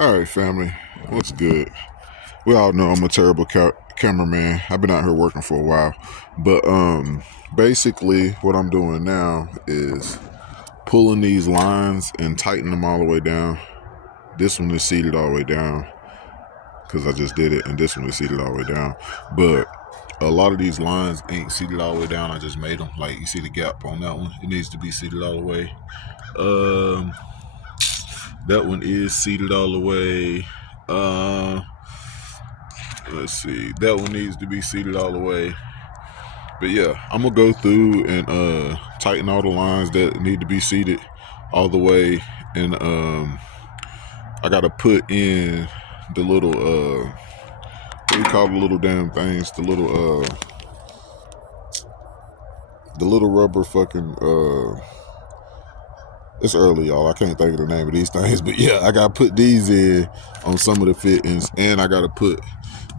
Alright, family, what's good? We all know I'm a terrible cameraman. I've been out here working for a while, but basically what I'm doing now is pulling these lines and tightening them all the way down. This one is seated all the way down because I just did it, and this one is seated all the way down. But a lot of these lines ain't seated all the way down. I just made them. Like, you see the gap on that one? It needs to be seated all the way. That one is seated all the way. Let's see. That one needs to be seated all the way. But yeah, I'm gonna go through and tighten all the lines that need to be seated all the way. And I gotta put in the little what do you call the little damn things? The little rubber fucking it's early, y'all. I can't think of the name of these things, but yeah, I gotta put these in on some of the fittings, and I gotta put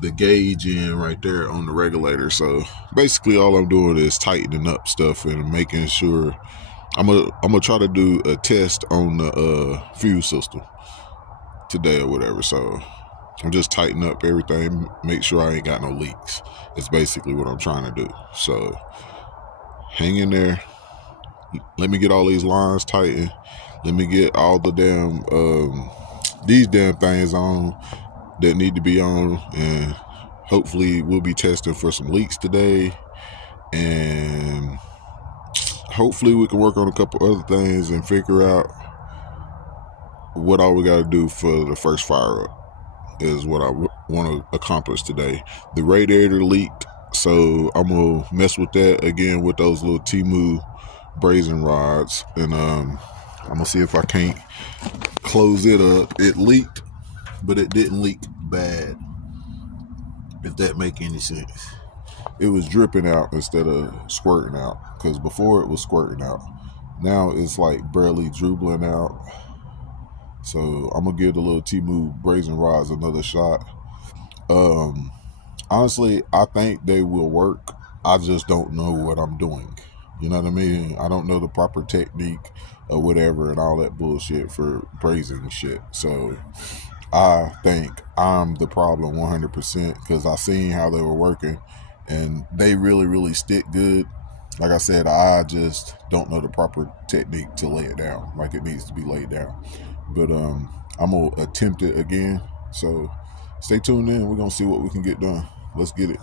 the gauge in right there on the regulator. So basically, all I'm doing is tightening up stuff and making sure. I'm gonna try to do a test on the fuel system today or whatever. So I'm just tightening up everything, make sure I ain't got no leaks. It's basically what I'm trying to do. So hang in there. Let me get all these lines tightened. Let me get all the damn these damn things on that need to be on, and hopefully we'll be testing for some leaks today, and hopefully we can work on a couple other things and figure out what all we got to do for the first fire up is what I want to accomplish today. The radiator leaked, so I'm gonna mess with that again with those little Temu brazing rods, and I'm gonna see if I can't close it up. It leaked, but it didn't leak bad, if that make any sense. It was dripping out instead of squirting out, because before it was squirting out. Now it's like barely dribbling out. So I'm gonna give the little Temu brazing rods another shot. Honestly, I think they will work. I just don't know what I'm doing. You know what I mean? I don't know the proper technique or whatever and all that bullshit for brazing shit. So I think I'm the problem 100% because I seen how they were working and they really, really stick good. Like I said, I just don't know the proper technique to lay it down like it needs to be laid down. But I'm going to attempt it again. So stay tuned in. We're going to see what we can get done. Let's get it.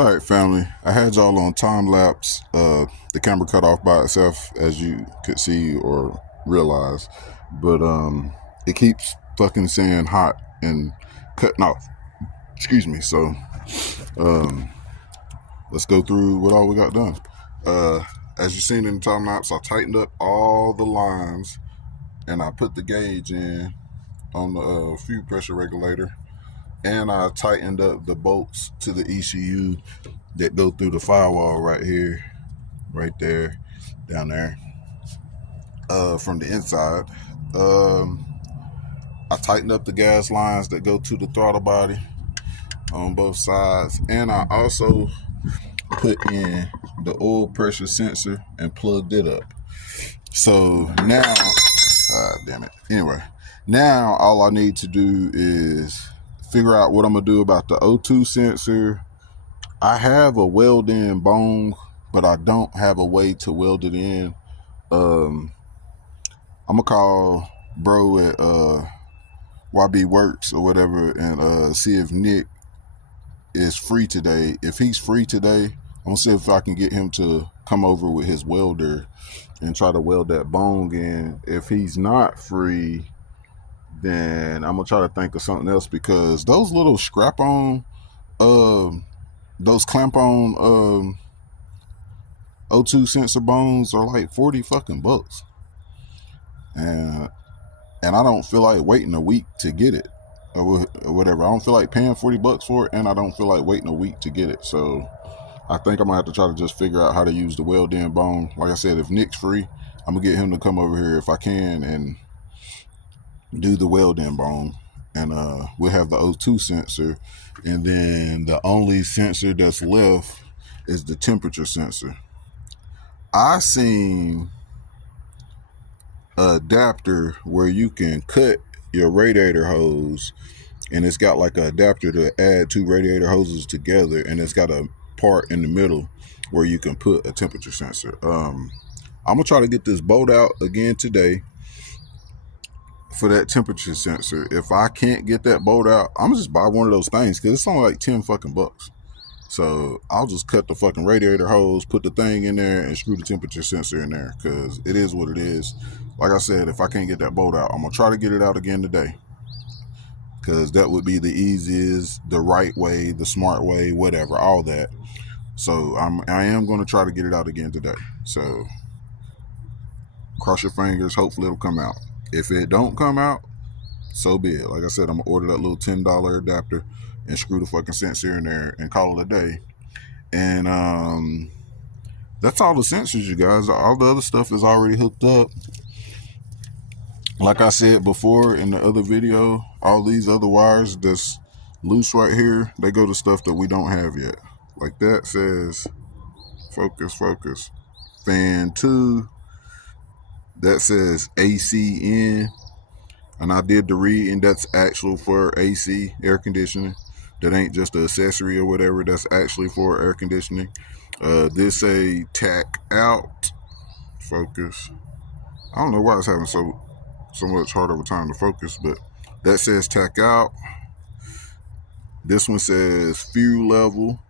All right, family. I had y'all on time lapse. The camera cut off by itself, as you could see or realize, but it keeps fucking saying hot and cutting off. Excuse me. So let's go through what all we got done. As you seen in the time lapse, I tightened up all the lines and I put the gauge in on the fuel pressure regulator, and I tightened up the bolts to the ECU that go through the firewall right here, right there, down there, from the inside. I tightened up the gas lines that go to the throttle body on both sides, and I also put in the oil pressure sensor and plugged it up. So now, damn it. Anyway, now all I need to do is figure out what I'm gonna do about the O2 sensor. I have a weld-in bone, but I don't have a way to weld it in. I'm gonna call bro at YB Works or whatever and see if Nick is free today. If he's free today, I'm gonna see if I can get him to come over with his welder and try to weld that bone in. If he's not free, then I'm gonna try to think of something else, because those little scrap on those clamp on O2 sensor bones are like 40 fucking bucks, and I don't feel like waiting a week to get it or whatever. I don't feel like paying 40 bucks for it, and I don't feel like waiting a week to get it. So I think I'm gonna have to try to just figure out how to use the weld-in bone. Like I said, if Nick's free, I'm gonna get him to come over here if I can and do the weld-in bone, and we'll have the O2 sensor, and then the only sensor that's left is the temperature sensor. I seen an adapter where you can cut your radiator hose, and it's got like an adapter to add two radiator hoses together, and it's got a part in the middle where you can put a temperature sensor. I'm gonna try to get this bolt out again today for that temperature sensor. If I can't get that bolt out, I'm gonna just buy one of those things, because it's only like 10 fucking bucks. So I'll just cut the fucking radiator hose, put the thing in there, and screw the temperature sensor in there, because it is what it is. Like I said, if I can't get that bolt out, I'm gonna try to get it out again today, because that would be the easiest, the right way, the smart way, whatever, all that. So I am going to try to get it out again today. So cross your fingers, hopefully it'll come out. If it don't come out, so be it. Like I said, I'm gonna order that little $10 adapter and screw the fucking sensor in there and call it a day. And that's all the sensors, you guys. All the other stuff is already hooked up. Like I said before in the other video, all these other wires that's loose right here, they go to stuff that we don't have yet. Like that says focus fan 2, that says AC in, and I did the read, and that's actual for AC, air conditioning. That ain't just an accessory or whatever, that's actually for air conditioning. This say tack out, focus. I don't know why it's having so much hard over time to focus, but that says tack out. This one says fuel level.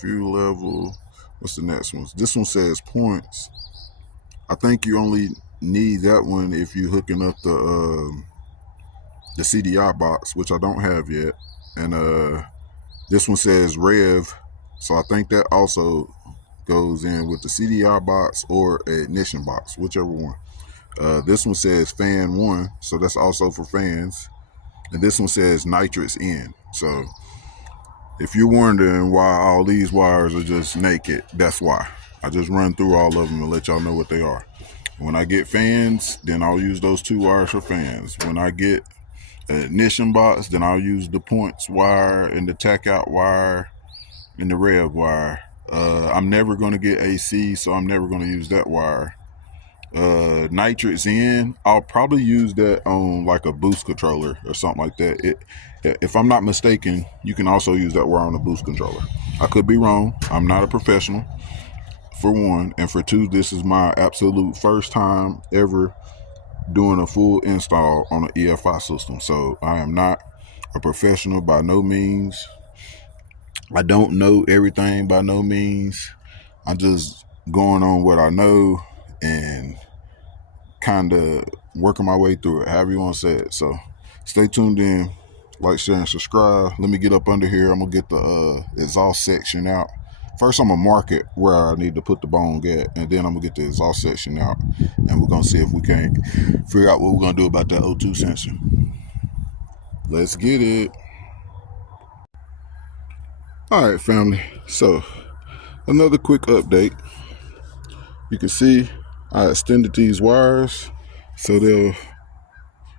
Fuel level. What's the next one? This one says points. I think you only need that one if you're hooking up the CDI box, which I don't have yet. And this one says rev, so I think that also goes in with the CDI box or ignition box, whichever one. This one says fan 1, so that's also for fans. And this one says nitrous in. So if you're wondering why all these wires are just naked, that's why. I just run through all of them and let y'all know what they are. When I get fans, then I'll use those 2 wires for fans. When I get an ignition box, then I'll use the points wire and the tack out wire and the rev wire. I'm never going to get AC, so I'm never going to use that wire. Nitrous in, I'll probably use that on like a boost controller or something like that. If I'm not mistaken, you can also use that wire on a boost controller. I could be wrong. I'm not a professional, for one, and for two, this is my absolute first time ever doing a full install on an EFI system, so I am not a professional by no means. I don't know everything by no means. I'm just going on what I know and kind of working my way through it, however you want to say it. So stay tuned in, like, share, and subscribe. Let me get up under here. I'm going to get the exhaust section out. First, I'm going to mark it where I need to put the bone at, and then I'm going to get the exhaust section out, and we're going to see if we can't figure out what we're going to do about that O2 sensor. Let's get it. All right, family. So another quick update. You can see I extended these wires so they'll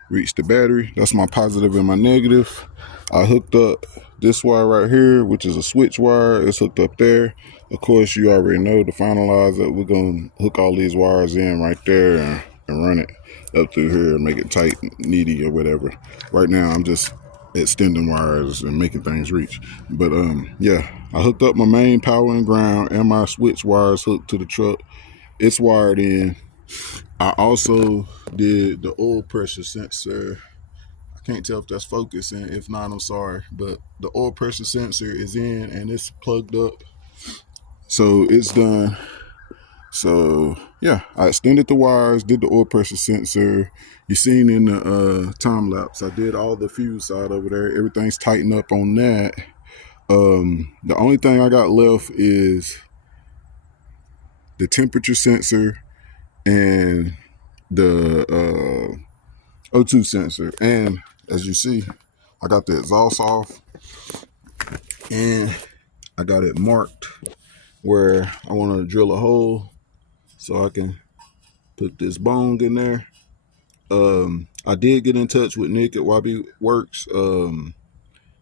reach the battery. That's my positive and my negative. I hooked up this wire right here, which is a switch wire. It's hooked up there. Of course, you already know to finalize it, we're going to hook all these wires in right there and run it up through here and make it tight, needy, or whatever. Right now, I'm just extending wires and making things reach. But yeah, I hooked up my main power and ground, and my switch wires hooked to the truck. It's wired in. I also did the oil pressure sensor. I can't tell if that's focusing. If not, I'm sorry. But the oil pressure sensor is in and it's plugged up. So it's done. So yeah, I extended the wires, did the oil pressure sensor. You seen in the time lapse, I did all the fuse side over there. Everything's tightened up on that. The only thing I got left is the temperature sensor and the O2 sensor. And as you see, I got the exhaust off and I got it marked where I want to drill a hole so I can put this bone in there. I did get in touch with Nick at YB Works.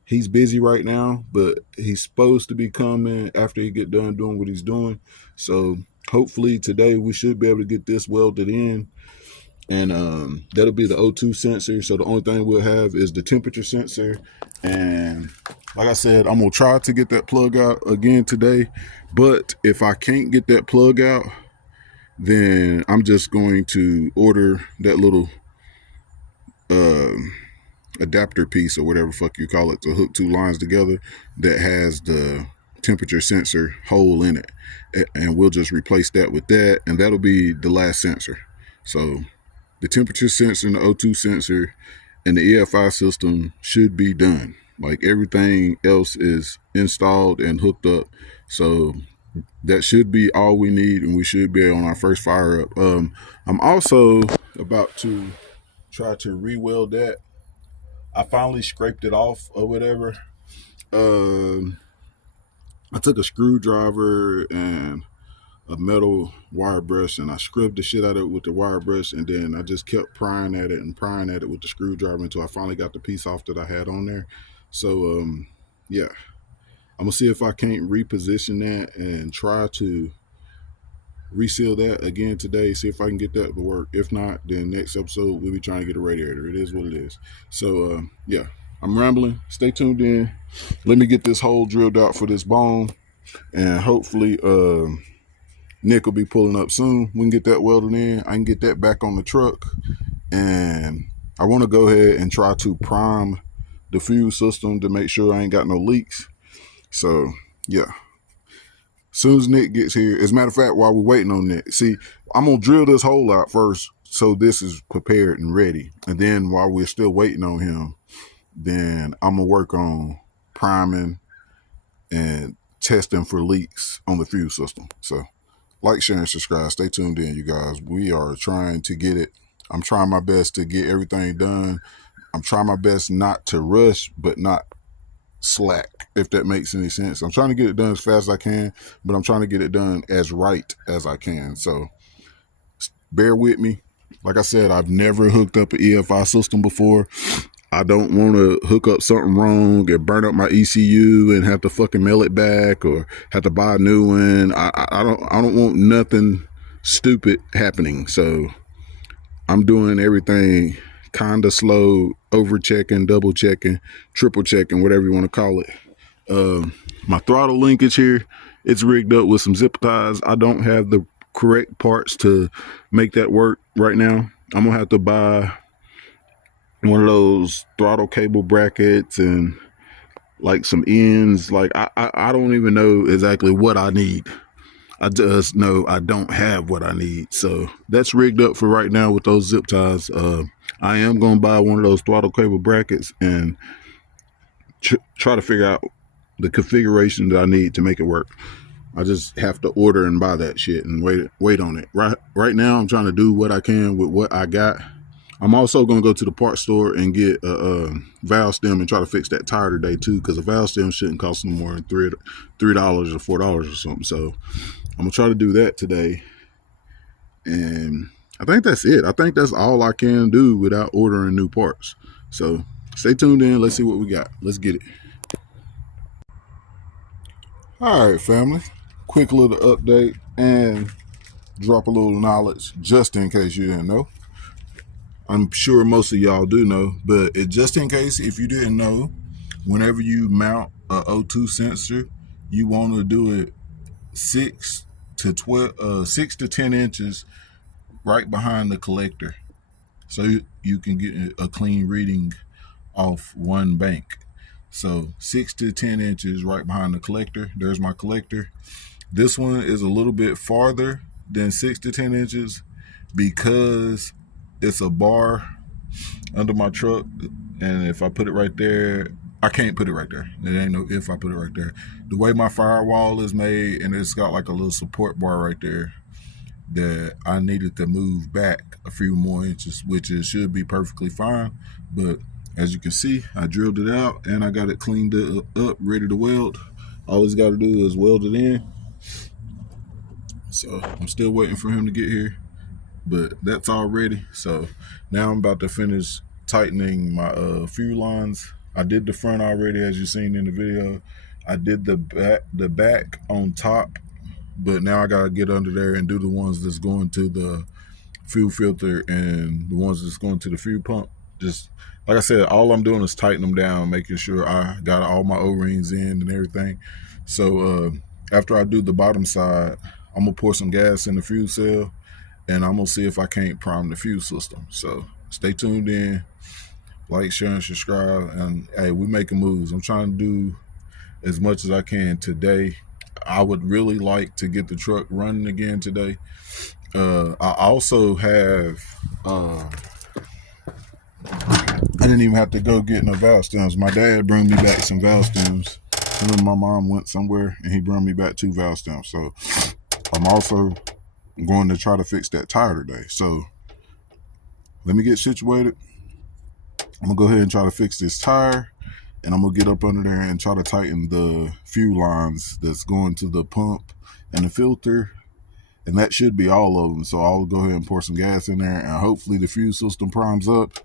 He's busy right now, but he's supposed to be coming after he get done doing what he's doing. So hopefully today we should be able to get this welded in. And that'll be the O2 sensor. So the only thing we'll have is the temperature sensor. And like I said, I'm going to try to get that plug out again today. But if I can't get that plug out, then I'm just going to order that little adapter piece or whatever fuck you call it to hook two lines together that has the temperature sensor hole in it. And we'll just replace that with that. And that'll be the last sensor. So the temperature sensor and the O2 sensor and the EFI system should be done. Like everything else is installed and hooked up. So that should be all we need, and we should be on our first fire up. I'm also about to try to re-weld that. I finally scraped it off or whatever. I took a screwdriver and a metal wire brush and I scrubbed the shit out of it with the wire brush, and then I just kept prying at it with the screwdriver until I finally got the piece off that I had on there. So yeah, I'm gonna see if I can't reposition that and try to reseal that again today, see if I can get that to work. If not, then next episode we'll be trying to get a radiator. It is what it is. So yeah, I'm rambling. Stay tuned in. Let me get this hole drilled out for this bone, and hopefully Nick will be pulling up soon. We can get that welded in. I can get that back on the truck. And I want to go ahead and try to prime the fuel system to make sure I ain't got no leaks. So, yeah. As soon as Nick gets here, as a matter of fact, while we're waiting on Nick, see, I'm going to drill this hole out first so this is prepared and ready. And then while we're still waiting on him, then I'm going to work on priming and testing for leaks on the fuel system. So, like, share, and subscribe. Stay tuned in, you guys. We are trying to get it. I'm trying my best to get everything done. I'm trying my best not to rush, but not slack, if that makes any sense. I'm trying to get it done as fast as I can, but I'm trying to get it done as right as I can. So bear with me. Like I said, I've never hooked up an EFI system before. I don't want to hook up something wrong and burn up my ECU and have to fucking mail it back or have to buy a new one. I don't want nothing stupid happening. So I'm doing everything kind of slow, over checking, double checking, triple checking, whatever you want to call it. My throttle linkage here, it's rigged up with some zip ties. I don't have the correct parts to make that work right now. I'm gonna have to buy one of those throttle cable brackets and like some ends. Like I don't even know exactly what I need. I just know I don't have what I need. So that's rigged up for right now with those zip ties. I am going to buy one of those throttle cable brackets and try to figure out the configuration that I need to make it work. I just have to order and buy that shit and wait on it. Right now, I'm trying to do what I can with what I got. I'm also going to go to the parts store and get a valve stem and try to fix that tire today too, because a valve stem shouldn't cost no more than $3 or $4 or something. So I'm gonna try to do that today, and I think that's it. I think that's all I can do without ordering new parts. So stay tuned in. Let's see what we got. Let's get it. All right, family. Quick little update and drop a little knowledge just in case you didn't know. I'm sure most of y'all do know, but just in case if you didn't know, whenever you mount a O2 sensor, you want to do it 6 to 10 inches right behind the collector, so you can get a clean reading off one bank. So 6 to 10 inches right behind the collector. There's my collector. This one is a little bit farther than 6 to 10 inches because it's a bar under my truck, and if I put it right there, I can't put it right there. There ain't no if I put it right there. The way my firewall is made, and it's got like a little support bar right there, that I needed to move back a few more inches, which it should be perfectly fine. But as you can see, I drilled it out and I got it cleaned up, ready to weld. All he's got to do is weld it in. So I'm still waiting for him to get here, but that's all ready. So now I'm about to finish tightening my fuel lines. I did the front already, as you've seen in the video. I did the back on top, but now I gotta get under there and do the ones that's going to the fuel filter and the ones that's going to the fuel pump. Just like I said, all I'm doing is tighten them down, making sure I got all my O-rings in and everything. So after I do the bottom side, I'm gonna pour some gas in the fuel cell and I'm gonna see if I can't prime the fuel system. So stay tuned in, like, share, and subscribe. And hey, we making moves. I'm trying to do as much as I can today. I would really like to get the truck running again today. I also have, I didn't even have to go get no valve stems. My dad brought me back some valve stems. Him and my mom went somewhere and he brought me back 2 valve stems. So I'm also going to try to fix that tire today. So let me get situated. I'm gonna go ahead and try to fix this tire, and I'm gonna get up under there and try to tighten the fuel lines that's going to the pump and the filter, and that should be all of them. So I'll go ahead and pour some gas in there, and hopefully the fuel system primes up,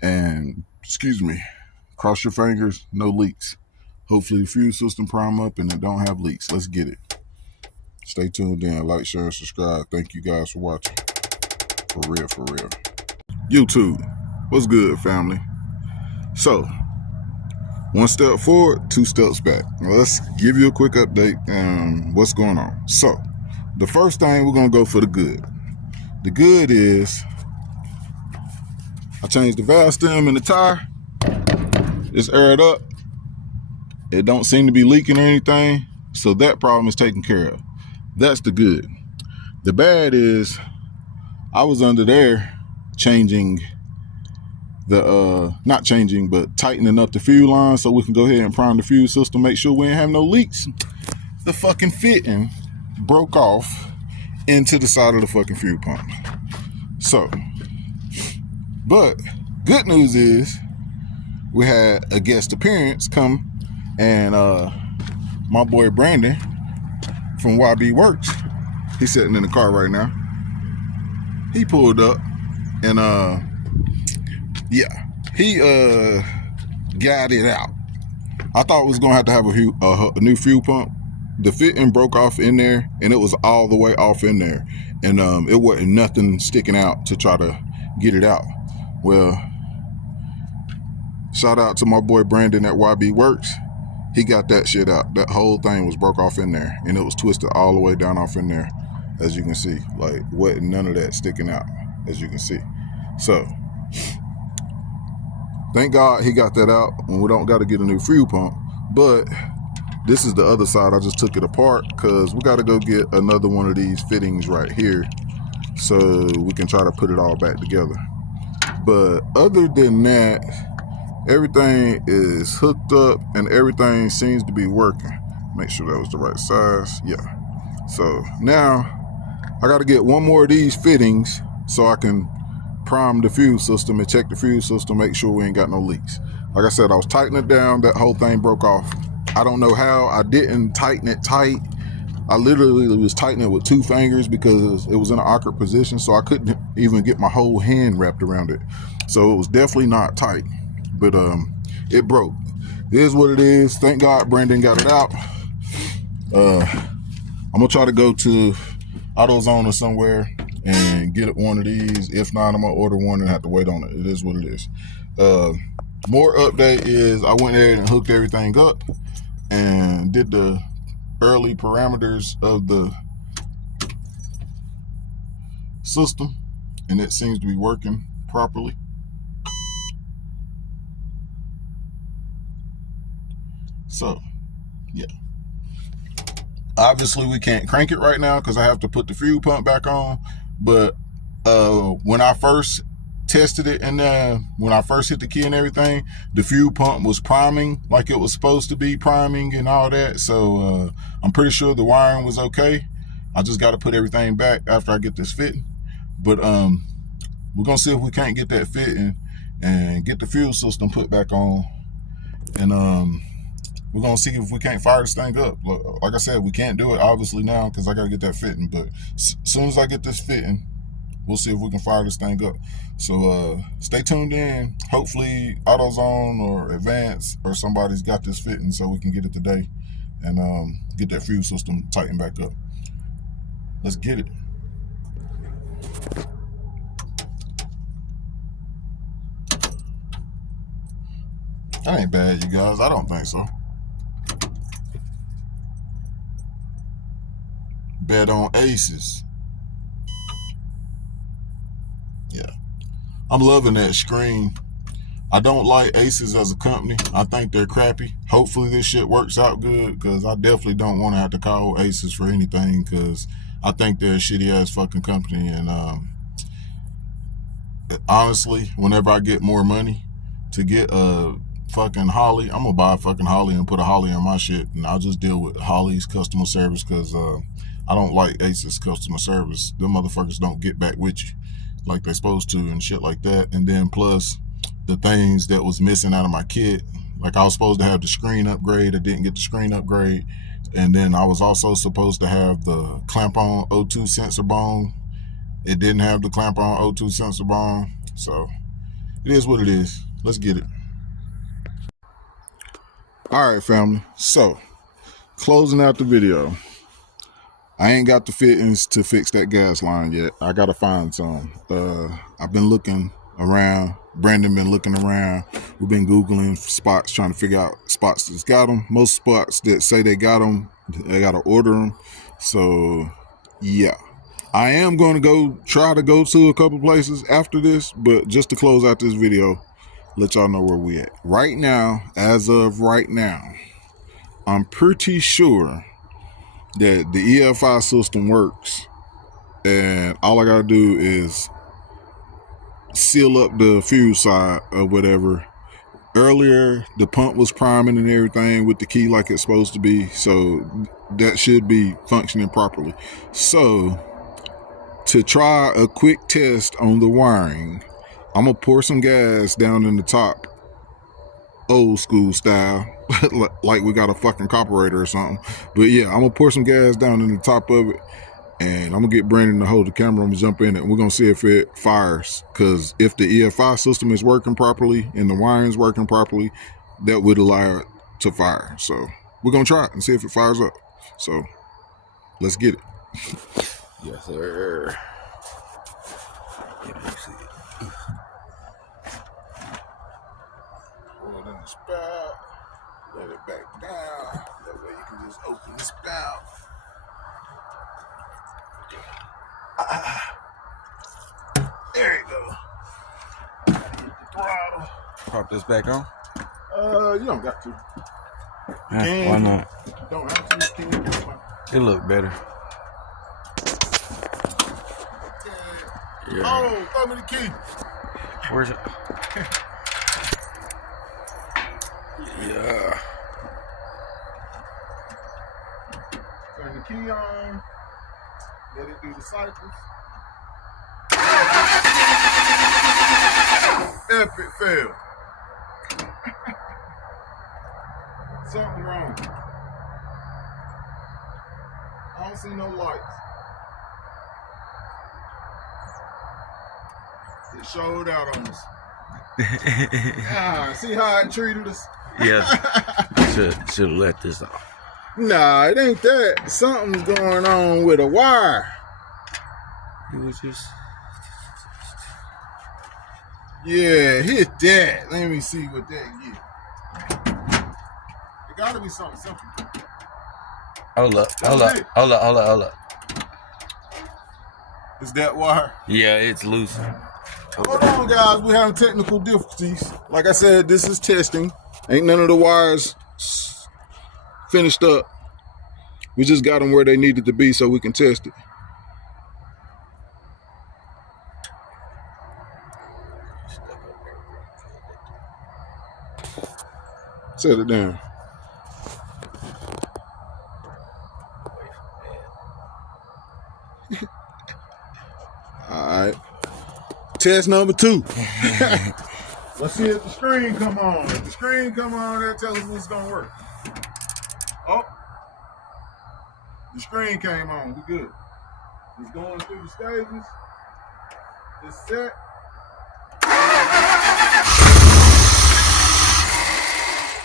and excuse me, cross your fingers, no leaks. Hopefully the fuel system prime up and it don't have leaks. Let's get it. Stay tuned in, like, share, and subscribe. Thank you guys for watching. For real, for real. YouTube, what's good, family? So, 1 step forward, 2 steps back. Now let's give you a quick update on what's going on. So, the first thing, we're going to go for the good. The good is, I changed the valve stem in the tire. It's aired up. It don't seem to be leaking or anything. So that problem is taken care of. That's the good. The bad is, I was under there changing the not changing, but tightening up the fuel line so we can go ahead and prime the fuel system, make sure we ain't have no leaks. The fucking fitting broke off into the side of the fucking fuel pump. So, but good news is we had a guest appearance come, and my boy Brandon from YB Works, he's sitting in the car right now. He pulled up and yeah, he got it out. I thought we was gonna have to have a new fuel pump. The fitting broke off in there, and it was all the way off in there, and it wasn't nothing sticking out to try to get it out. Well, shout out to my boy Brandon at YB Works. He got that shit out. That whole thing was broke off in there, and it was twisted all the way down off in there, as you can see. Like, wasn't none of that sticking out, as you can see. So thank God he got that out and we don't got to get a new fuel pump. But this is the other side. I just took it apart because we got to go get another one of these fittings right here so we can try to put it all back together. But other than that, everything is hooked up and everything seems to be working. Make sure that was the right size. Yeah. So now I got to get one more of these fittings so I can prime the fuel system and check the fuel system, make sure we ain't got no leaks. Like I said, I was tightening it down. That whole thing broke off. I don't know how. I didn't tighten it tight. I literally was tightening it with 2 fingers because it was in an awkward position, so I couldn't even get my whole hand wrapped around it. So it was definitely not tight, but it broke. It is what it is. Thank God Brandon got it out. I'm gonna try to go to AutoZone or somewhere and get one of these. If not, I'm gonna order one and have to wait on it. It is what it is. More update is I went there and hooked everything up and did the early parameters of the system, and it seems to be working properly. So yeah, obviously we can't crank it right now because I have to put the fuel pump back on, but when I first tested it and when I first hit the key and everything, the fuel pump was priming like it was supposed to be priming and all that. So I'm pretty sure the wiring was okay. I just got to put everything back after I get this fitting. But we're gonna see if we can't get that fitting and get the fuel system put back on, and we're gonna see if we can't fire this thing up. Like I said, we can't do it obviously now because I gotta get that fitting, but as soon as I get this fitting, we'll see if we can fire this thing up. So stay tuned in. Hopefully AutoZone or Advance or somebody's got this fitting so we can get it today and get that fuel system tightened back up. Let's get it. That ain't bad, you guys. I don't think so. Bet on aces. Yeah. I'm loving that screen. I don't like Aces as a company. I think they're crappy. Hopefully this shit works out good because I definitely don't want to have to call Aces for anything because I think they're a shitty ass fucking company. And honestly, whenever I get more money to get a fucking Holly, I'm gonna buy a fucking Holly and put a Holly on my shit, and I'll just deal with Holly's customer service because I don't like Aces customer service. Them motherfuckers don't get back with you like they're supposed to and shit like that. And then plus the things that was missing out of my kit, like I was supposed to have the screen upgrade, I didn't get the screen upgrade, and then I was also supposed to have the clamp-on O2 sensor bone. It didn't have the clamp-on O2 sensor bone, so it is what it is. Let's get it. All right, family. So closing out the video, I ain't got the fittings to fix that gas line yet. I gotta find some. I've been looking around. Brandon been looking around. We've been Googling spots, trying to figure out spots that's got them. Most spots that say they got them, they gotta order them. So yeah, I am going to go try to go to a couple places after this, but just to close out this video, let y'all know where we at. Right now, as of right now, I'm pretty sure that the EFI system works, and all I gotta do is seal up the fuel side or whatever. Earlier the pump was priming and everything with the key like it's supposed to be, so that should be functioning properly. So to try a quick test on the wiring, I'm gonna pour some gas down in the top, old school style, like we got a fucking carburetor or something. But yeah, I'm gonna pour some gas down in the top of it, and I'm gonna get Brandon to hold the camera. I'm gonna jump in it and we're gonna see if it fires, because if the EFI system is working properly and the wiring's working properly, that would allow it to fire. So we're gonna try it and see if it fires up. So let's get it. Yes, sir. Let me see it. Pour it in the spout. Let it back down. That way you can just open the spout. There you go. Hit the throttle. pop this back on? You don't got to. Why not? You don't have to. You can. It look better. Yeah. Oh, throw me the key. Where's it? Yeah. Turn the key on. Let it do the cycles. Epic fail. Something wrong. I don't see no lights. It showed out on us. See how it treated us? Yeah. Should have let this off. Nah, it ain't that. Something's going on with a wire. It was just. Yeah, hit that. Let me see what that get. It gotta be something simple. Hold up. Is that wire? Yeah, it's loose. Hold on, guys. We're having technical difficulties. Like I said, this is testing. Ain't none of the wires finished up. We just got them where they needed to be so we can test it. Set it down. All right. Test number 2. Let's see if the screen come on. If the screen come on, that'll tell us what's gonna work. Oh, the screen came on. We good. It's going through the stages. It's set.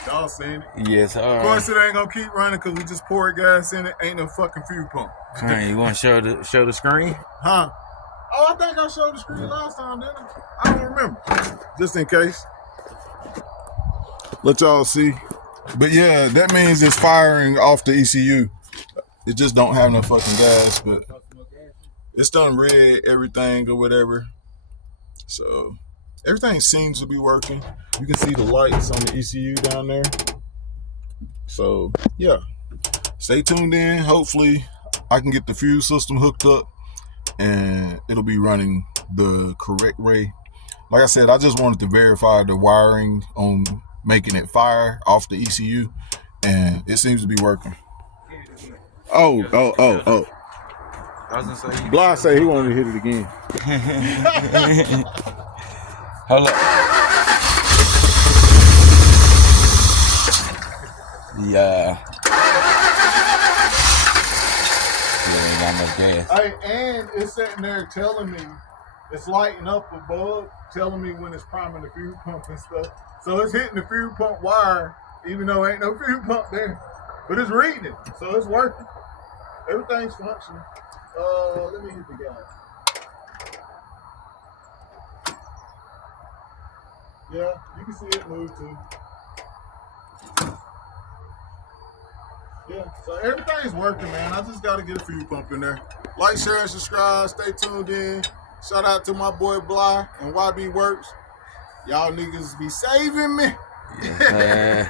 Y'all seen it? Yes, all right. Of course, it ain't gonna keep running because we just poured gas in it. Ain't no fucking fuel pump. Man, you want to show the screen? Huh? Oh, I think I showed the screen last time, didn't I? I don't remember. Just in case. Let y'all see. But yeah, that means it's firing off the ECU. It just don't have no fucking gas, but it's done red everything or whatever. So everything seems to be working. You can see the lights on the ECU down there. So yeah, stay tuned in. Hopefully I can get the fuse system hooked up and it'll be running the correct way. Like I said, I just wanted to verify the wiring on making it fire off the ECU, and it seems to be working. Oh. I was gonna say. Blah say he wanted to hit it again. Hold up. Yeah. Ain't got no gas. Hey, and it's sitting there telling me, it's lighting up above, telling me when it's priming the fuel pump and stuff. So it's hitting the fuel pump wire, even though ain't no fuel pump there. But it's reading it, so it's working. Everything's functioning. Let me hit the gas. Yeah, you can see it move too. Yeah, so everything's working, man. I just got to get a fuel pump in there. Like, share, and subscribe. Stay tuned in. Shout out to my boy Bly and YB Works. Y'all niggas be saving me. Yeah.